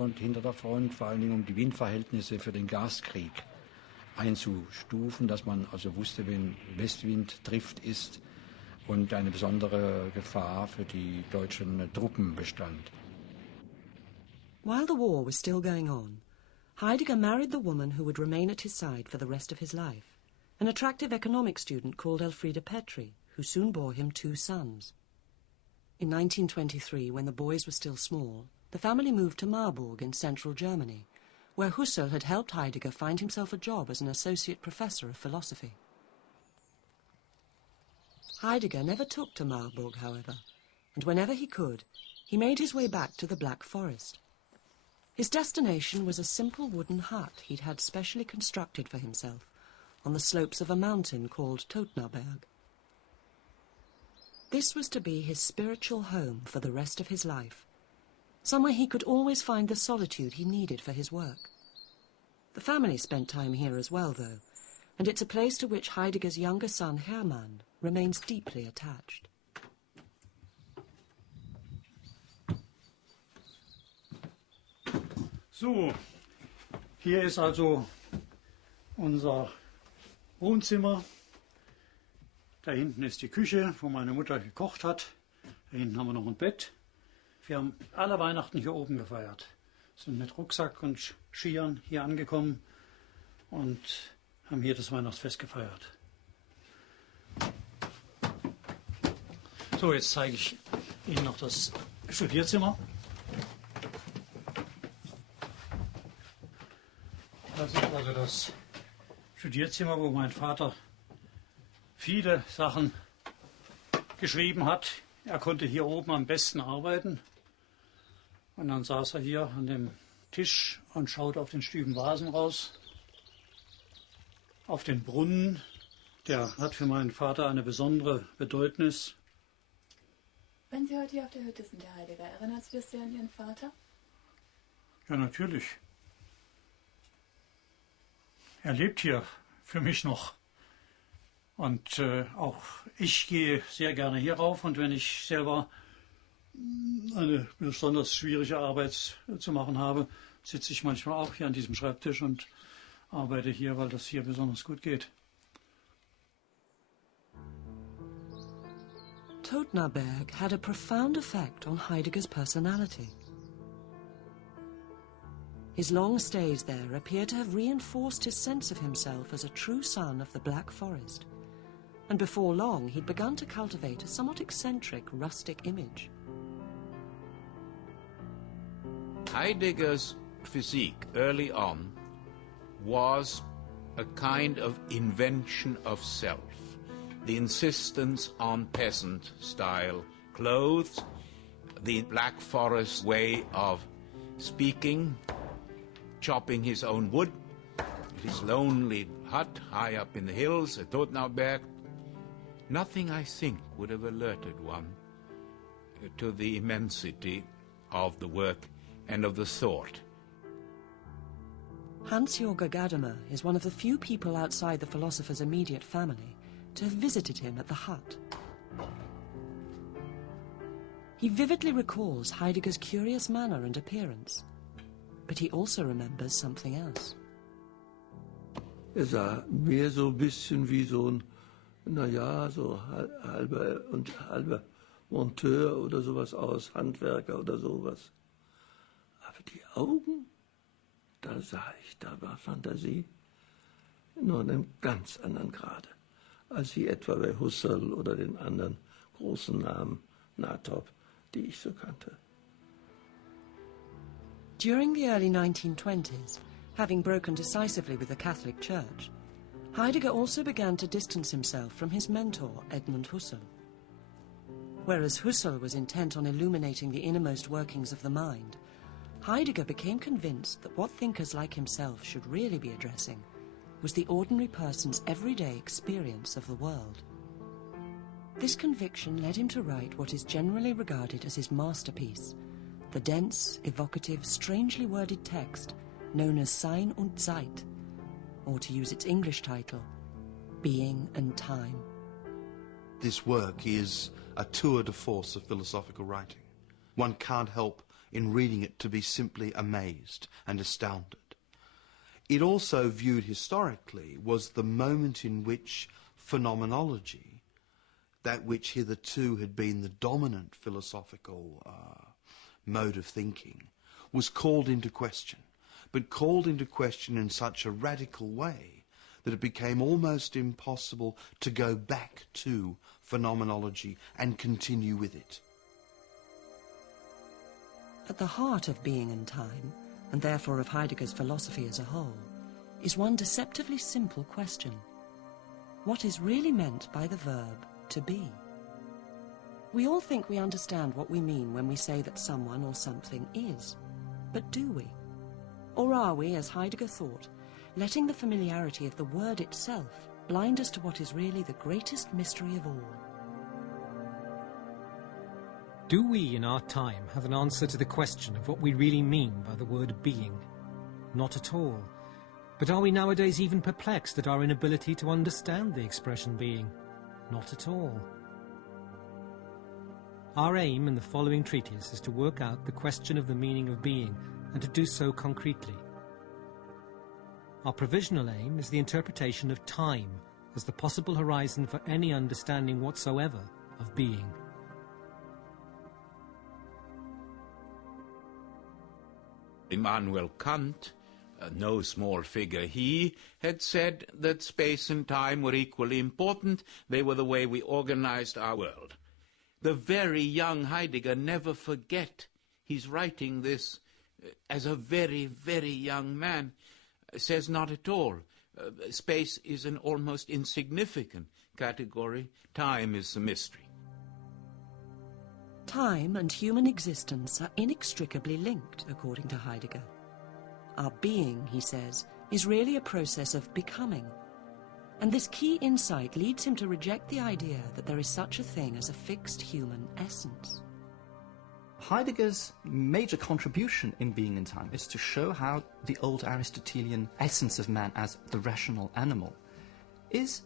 Front, hinter der Front, vor allen Dingen um die Windverhältnisse für den Gaskrieg einzustufen, dass man also wusste, wenn Westwind trifft, ist und eine besondere Gefahr für die deutschen Truppen bestand. While the war was still going on, Heidegger married the woman who would remain at his side for the rest of his life, an attractive economics student called Elfriede Petri, who soon bore him 2 sons. In 1923, when the boys were still small, the family moved to Marburg in central Germany, where Husserl had helped Heidegger find himself a job as an associate professor of philosophy. Heidegger never took to Marburg, however, and whenever he could, he made his way back to the Black Forest. His destination was a simple wooden hut he'd had specially constructed for himself on the slopes of a mountain called Totnaberg. This was to be his spiritual home for the rest of his life, somewhere he could always find the solitude he needed for his work. The family spent time here as well, though, and it's a place to which Heidegger's younger son Hermann remains deeply attached. So, hier ist also unser Wohnzimmer. Da hinten ist die Küche, wo meine Mutter gekocht hat. Da hinten haben wir noch ein Bett. Wir haben alle Weihnachten hier oben gefeiert. Sind mit Rucksack und Skiern hier angekommen und haben hier das Weihnachtsfest gefeiert. So, jetzt zeige ich Ihnen noch das Studierzimmer. Das ist also das Studierzimmer, wo mein Vater viele Sachen geschrieben hat. Er konnte hier oben am besten arbeiten. Und dann saß er hier an dem Tisch und schaute auf den Stüben Vasen raus. Auf den Brunnen, der hat für meinen Vater eine besondere Bedeutnis. Wenn Sie heute hier auf der Hütte sind, Herr Heidegger, erinnert Sie das sehr an Ihren Vater? Ja, natürlich. Er lebt hier für mich noch. Und auch ich gehe sehr gerne hier rauf. Und wenn ich selber eine besonders schwierige Arbeit zu machen habe, sitze ich manchmal auch hier an diesem Schreibtisch und arbeite hier, weil das hier besonders gut geht. Totnaberg had a profound effect on Heidegger's personality. His long stays there appear to have reinforced his sense of himself as a true son of the Black Forest, and before long he'd begun to cultivate a somewhat eccentric, rustic image. Heidegger's physique early on was a kind of invention of self. The insistence on peasant-style clothes, the Black Forest way of speaking, chopping his own wood, his lonely hut high up in the hills at Totnaberg. Nothing, I think, would have alerted one to the immensity of the work and of the thought. Hans-Jorger Gadamer is one of the few people outside the philosopher's immediate family to have visited him at the hut. He vividly recalls Heidegger's curious manner and appearance, but he also remembers something else. Sah mehr so ein bisschen wie so ein, naja, so halber Monteur oder sowas aus, Handwerker oder sowas. Aber die Augen, da sah ich, da war Fantasie nur in einem ganz anderen Grade, als wie etwa bei Husserl oder den anderen großen Namen, Natop, die ich so kannte. During the early 1920s, having broken decisively with the Catholic Church, Heidegger also began to distance himself from his mentor, Edmund Husserl. Whereas Husserl was intent on illuminating the innermost workings of the mind, Heidegger became convinced that what thinkers like himself should really be addressing was the ordinary person's everyday experience of the world. This conviction led him to write what is generally regarded as his masterpiece, the dense, evocative, strangely worded text known as Sein und Zeit, or to use its English title, Being and Time. This work is a tour de force of philosophical writing. One can't help in reading it to be simply amazed and astounded. It also, viewed historically, was the moment in which phenomenology, that which hitherto had been the dominant philosophical mode of thinking, was called into question, but called into question in such a radical way that it became almost impossible to go back to phenomenology and continue with it. At the heart of being and time, and therefore of Heidegger's philosophy as a whole, is one deceptively simple question. What is really meant by the verb to be? We all think we understand what we mean when we say that someone or something is. But do we? Or are we, as Heidegger thought, letting the familiarity of the word itself blind us to what is really the greatest mystery of all? Do we, in our time, have an answer to the question of what we really mean by the word being? Not at all. But are we nowadays even perplexed at our inability to understand the expression being? Not at all. Our aim in the following treatise is to work out the question of the meaning of being, and to do so concretely. Our provisional aim is the interpretation of time as the possible horizon for any understanding whatsoever of being. Immanuel Kant, no small figure, he had said that space and time were equally important. They were the way we organized our world. The very young Heidegger never forget. He's writing this as a very, very young man. Says not at all. Space is an almost insignificant category. Time is the mystery. Time and human existence are inextricably linked, according to Heidegger. Our being, he says, is really a process of becoming. And this key insight leads him to reject the idea that there is such a thing as a fixed human essence. Heidegger's major contribution in Being and Time is to show how the old Aristotelian essence of man as the rational animal is,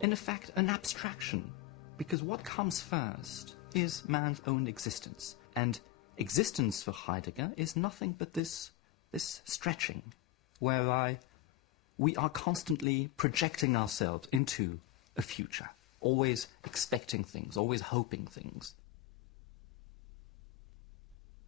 in effect, an abstraction, because what comes first is man's own existence. And existence for Heidegger is nothing but this stretching, whereby we are constantly projecting ourselves into a future, always expecting things, always hoping things.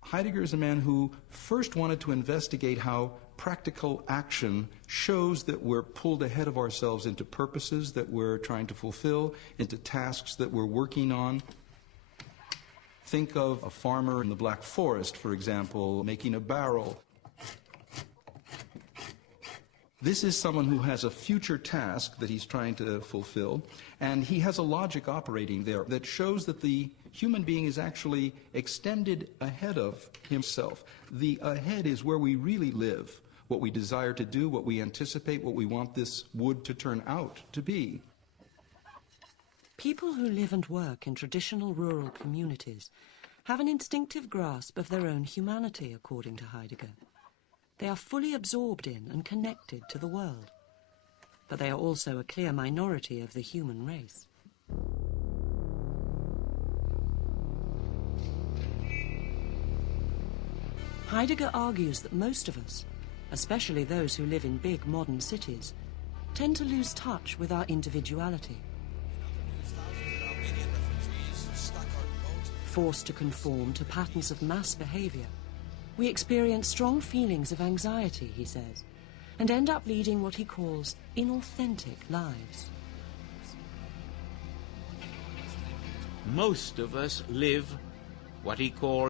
Heidegger is a man who first wanted to investigate how practical action shows that we're pulled ahead of ourselves into purposes that we're trying to fulfill, into tasks that we're working on. Think of a farmer in the Black Forest, for example, making a barrel. This is someone who has a future task that he's trying to fulfill, and he has a logic operating there that shows that the human being is actually extended ahead of himself. The ahead is where we really live, what we desire to do, what we anticipate, what we want this wood to turn out to be. People who live and work in traditional rural communities have an instinctive grasp of their own humanity, according to Heidegger. They are fully absorbed in and connected to the world. But they are also a clear minority of the human race. Heidegger argues that most of us, especially those who live in big modern cities, tend to lose touch with our individuality. Forced to conform to patterns of mass behavior, we experience strong feelings of anxiety, he says, and end up leading what he calls inauthentic lives. Most of us live what he calls